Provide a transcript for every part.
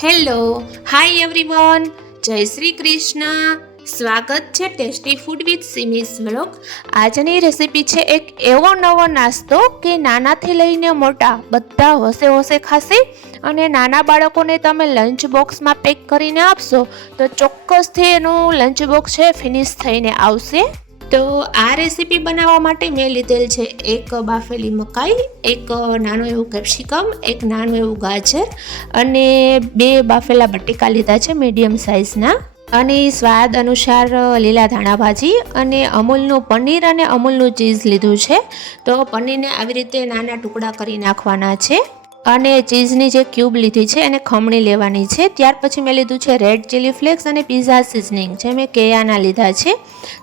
Hello, hi everyone જય શ્રી કૃષ્ણ. સ્વાગત છે tasty food with Simis blog આજની રેસીપી છે એક એવો નવો નાસ્તો કે નાનાથી લઈને મોટા, બધા હોશે હોશે ખાશે અને નાના બાળકોને તમે લંચ બોક્સમાં પેક કરીને આપશો તો ચોક્કસથી એનું લંચ બોક્સ છે ફિનિશ થઈને આવશે. તો આ રેસીપી બનાવવા માટે મેં લીધેલ છે એક બાફેલી મકાઈ, એક નાનું એવું કેપ્સિકમ, એક નાનું એવું ગાજર અને બે બાફેલા બટેકા લીધા છે મીડિયમ સાઇઝના. અને સ્વાદ અનુસાર લીલા ધાણા ભાજી અને અમૂલનું પનીર અને અમૂલનું ચીઝ લીધું છે. તો પનીરને આવી રીતે નાના ટુકડા કરી નાખવાના છે. અને ચીઝની જે ક્યુબ લીધી છે એને ખમણી લેવાની છે. ત્યાર પછી મેં લીધું છે રેડ ચીલી ફ્લેક્સ અને પીઝા સિઝનિંગ. જે મેં કેયાના લીધા છે.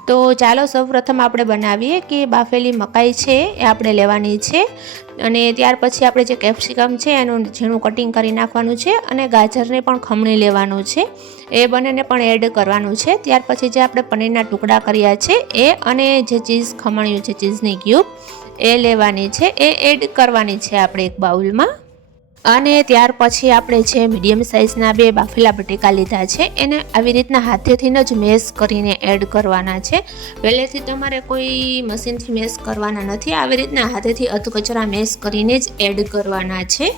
તો ચાલો સૌપ્રથમ આપણે બનાવીએ કે બાફેલી મકાઈ છે એ આપણે લેવાની છે. અને ત્યાર પછી આપણે જે કેપ્સિકમ છે એનું ઝીણું કટિંગ કરી નાખવાનું છે અને ગાજરને પણ ખમણી લેવાનું છે. એ બંનેને પણ એડ કરવાનું છે. ત્યાર પછી જે આપણે પનીરના ટુકડા કર્યા છે એ અને જે ચીઝ ખમણ્યું છે ચીઝની ક્યુબ એ લેવાની છે. એ એડ કરવાની છે આપણે એક બાઉલમાં. અને ત્યાર પછી આપણે જે મીડિયમ સાઇઝના બે બાફેલા બટેકા લીધા છે, એને આવી રીતના હાથેથી જ મેશ કરીને એડ કરવાના છે. પહેલેથી તમારે કોઈ મશીનથી મેશ કરવાના નથી, આવી રીતના હાથેથી અધકચરા મેશ કરીને જ એડ કરવાના છે.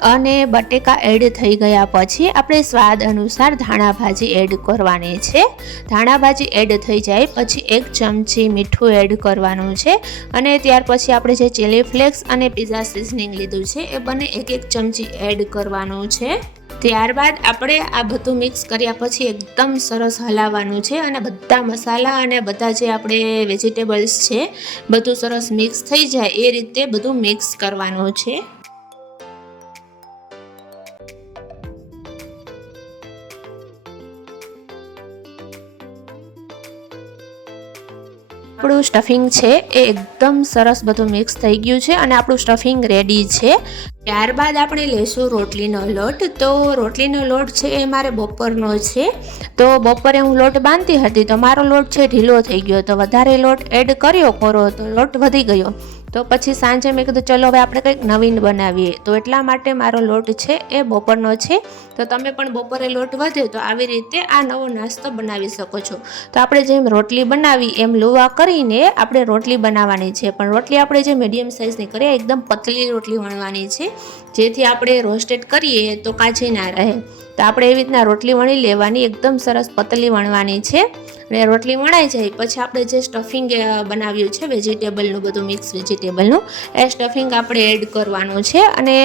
અને બટેકા એડ થઈ ગયા પછી આપણે સ્વાદ અનુસાર ધાણા ભાજી એડ કરવાની છે. ધાણા ભાજી એડ થઈ જાય પછી એક ચમચી મીઠું એડ કરવાનું છે અને ત્યાર પછી આપણે જે ચીલી ફ્લેક્સ અને પીઝા સિઝનિંગ લીધું છે એ બંને એક એક ચમચી એડ કરવાનું છે. ત્યારબાદ આપણે આ બધું મિક્સ કર્યા પછી એકદમ સરસ હલાવવાનું છે અને બધા મસાલા અને બધા જે આપણે વેજીટેબલ્સ છે બધું સરસ મિક્સ થઈ જાય એ રીતે બધું મિક્સ કરવાનું છે. આપણું સ્ટફિંગ છે એ એકદમ સરસ બધું મિક્સ થઈ ગયું છે અને આપણું સ્ટફિંગ રેડી છે. ત્યારબાદ આપણે લેશું રોટલીનો લોટ. તો રોટલીનો લોટ છે એ મારે બપોરનો છે. તો બપોરે હું લોટ બાંધતી હતી તો મારો લોટ છે ઢીલો થઈ ગયો. તો વધારે લોટ એડ કર્યો કરો તો લોટ વધી ગયો. તો પછી સાંજે મેં કીધું, ચલો હવે આપણે કંઈક નવીન બનાવીએ. તો એટલા માટે મારો લોટ છે એ બપોરનો છે. તો તમે પણ બપોરે લોટ વધે તો આવી રીતે આ નવો નાસ્તો બનાવી શકો છો. તો આપણે જેમ રોટલી બનાવી, એમ લુવા કરીને આપણે રોટલી બનાવવાની છે. પણ રોટલી આપણે જે મીડિયમ સાઇઝની કરીએ, એકદમ પતલી રોટલી વણવાની છે. જેથી આપણે રોસ્ટેડ કરીએ તો કાચી ના રહે. તો આપણે એવી રીતના રોટલી વણી લેવાની, એકદમ સરસ પતલી વણવાની છે. અને રોટલી વણાઈ જાય, પછી આપણે જે સ્ટફિંગ બનાવ્યું છે વેજીટેબલનું બધું મિક્સ વેજીટેબલનું એ સ્ટફિંગ આપણે એડ કરવાનું છે. અને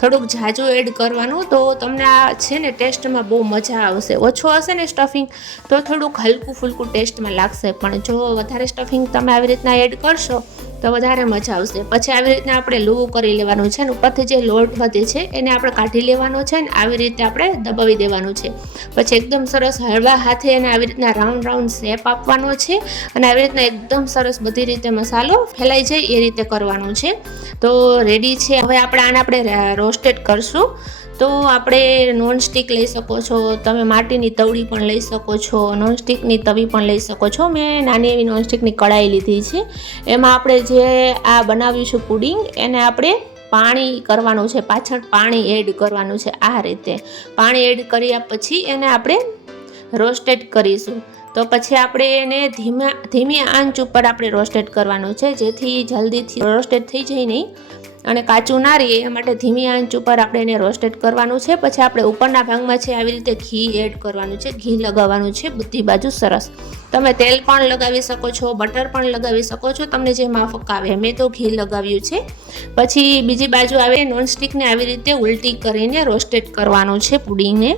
થોડુંક ઝાઝું એડ કરવાનું, તો તમને આ છે ને ટેસ્ટમાં બહુ મજા આવશે. ઓછો હશે ને સ્ટફિંગ તો થોડુંક હલકું ફૂલકું ટેસ્ટમાં લાગશે. પણ જો વધારે સ્ટફિંગ તમે આવી રીતના એડ કરશો, તો વધારે મજા આવશે. પછી આવી રીતના આપણે લૂવું કરી લેવાનું છે અને ઉપરથી જે લોટ વધે છે, એને આપણે કાઢી લેવાનો છે ને, આવી રીતે આપણે દબાવી દેવાનું છે. પછી એકદમ સરસ હળવા હાથે એને આવી રીતના રાઉન્ડ રાઉન્ડ શેપ આપવાનો છે અને આવી રીતના એકદમ સરસ બધી રીતે મસાલો ફેલાઈ જાય એ રીતે કરવાનું છે. તો રેડી છે. હવે આપણે આને આપણે રોસ્ટેડ કરશું. તો આપણે નોનસ્ટિક લઈ શકો છો. તમે માટીની તવડી પણ લઈ શકો છો. નોનસ્ટિકની તવી પણ લઈ શકો છો. મેં નાની એવી નોનસ્ટિકની કડાઈ લીધી છે. એમાં આપણે જે આ બનાવ્યું છે પુડિંગ, એને આપણે પાણી કરવાનું છે. પાછળ પાણી એડ કરવાનું છે આ રીતે. પાણી એડ કર્યા પછી એને આપણે રોસ્ટેડ કરીશું. તો પછી આપણે એને ધીમા ધીમી આંચ ઉપર આપણે રોસ્ટેડ કરવાનું છે, જેથી જલ્દીથી રોસ્ટેડ થઈ જાય નહીં. અને કાચું ના રહીએ એ માટે ધીમી આંચ ઉપર આપણે એને રોસ્ટેડ કરવાનું છે. પછી આપણે ઉપરના ભાગમાં છે, આવી રીતે ઘી એડ કરવાનું છે. ઘી લગાવવાનું છે, બધી બાજુ સરસ. તમે તેલ પણ લગાવી શકો છો, બટર પણ લગાવી શકો છો, તમને જે માફક આવે મેં તો ઘી લગાવ્યું છે. પછી બીજી બાજુ આવે, નોનસ્ટિકને આવી રીતે ઉલટી કરીને રોસ્ટેડ કરવાનું છે પુડિંગને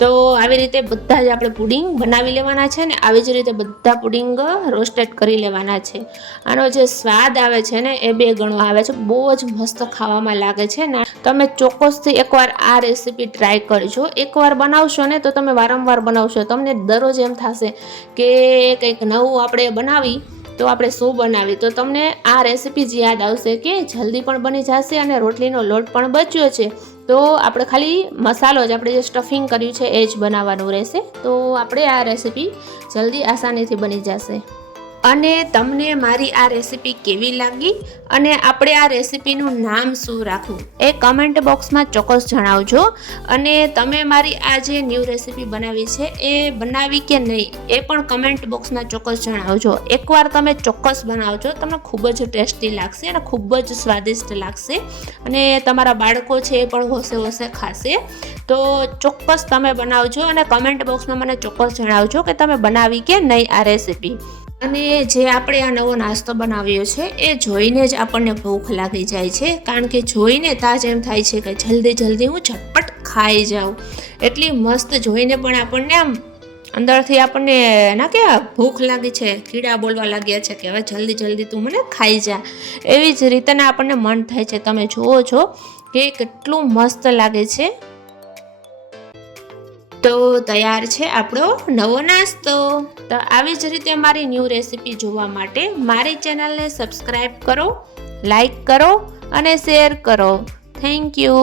તો આવી રીતે બધા જ આપણે પુડિંગ બનાવી લેવાના છે ને આવી જ રીતે બધા પુડિંગ રોસ્ટેડ કરી લેવાના છે. આનો જે સ્વાદ આવે છે ને એ બે ગણો આવે છે. બહુ જ મસ્ત ખાવામાં લાગે છે ને. તમે ચોક્કસથી એકવાર આ રેસીપી ટ્રાય કરજો. એકવાર બનાવશો ને તો તમે વારંવાર બનાવશો. તમને દરરોજ એમ થશે કે કંઈક નવું આપણે બનાવી તો આપણે શું બનાવી તો તમને આ રેસીપી જ યાદ આવશે કે જલ્દી પણ બની જશે અને રોટલીનો લોટ પણ બચ્યો છે. તો આપણે ખાલી મસાલો જ, આપણે જે સ્ટફિંગ કર્યું છે એ જ બનાવવાનું રહેશે. તો આપણે આ રેસીપી જલ્દી આસાનીથી બની જશે. અને તમને મારી આ રેસીપી કેવી લાગી? અને આપણે આ રેસીપીનું નામ શું રાખવું? એ કમેન્ટ બોક્સમાં ચોક્કસ જણાવજો. અને તમે મારી આ જે ન્યૂ રેસીપી બનાવી છે, એ બનાવી કે નહીં, એ પણ કમેન્ટ બોક્સમાં ચોક્કસ જણાવજો. એકવાર તમે ચોક્કસ બનાવજો, તમને ખૂબ જ ટેસ્ટી લાગશે અને ખૂબ જ સ્વાદિષ્ટ લાગશે. અને તમારા બાળકો છે એ પણ હોશે હોશે ખાશે. તો ચોક્કસ તમે બનાવજો અને કમેન્ટ બોક્સમાં મને ચોક્કસ જણાવજો કે તમે બનાવી કે નહીં આ રેસીપી અને જે આપણે આ નવો નાસ્તો બનાવ્યો છે, એ જોઈને જ આપણને ભૂખ લાગી જાય છે. કારણ કે જોઈને તાજ એમ થાય છે કે જલ્દી જલ્દી હું ઝટપટ ખાઈ જાઉં. એટલી મસ્ત જોઈને પણ આપણને આમ અંદરથી આપણને ના કે ભૂખ લાગી છે, કીડા બોલવા લાગ્યા છે કે હવે જલ્દી જલ્દી તું મને ખાઈ જા. એવી જ રીતના આપણને મન થાય છે. તમે જુઓ છો કે કેટલું મસ્ત લાગે છે. તો તૈયાર છે આપણો નવો નાસ્તો. તો આવી જ રીતે મારી ન્યૂ રેસિપી જોવા માટે મારી ચેનલને સબસ્ક્રાઈબ કરો લાઈક કરો અને શેર કરો. Thank you.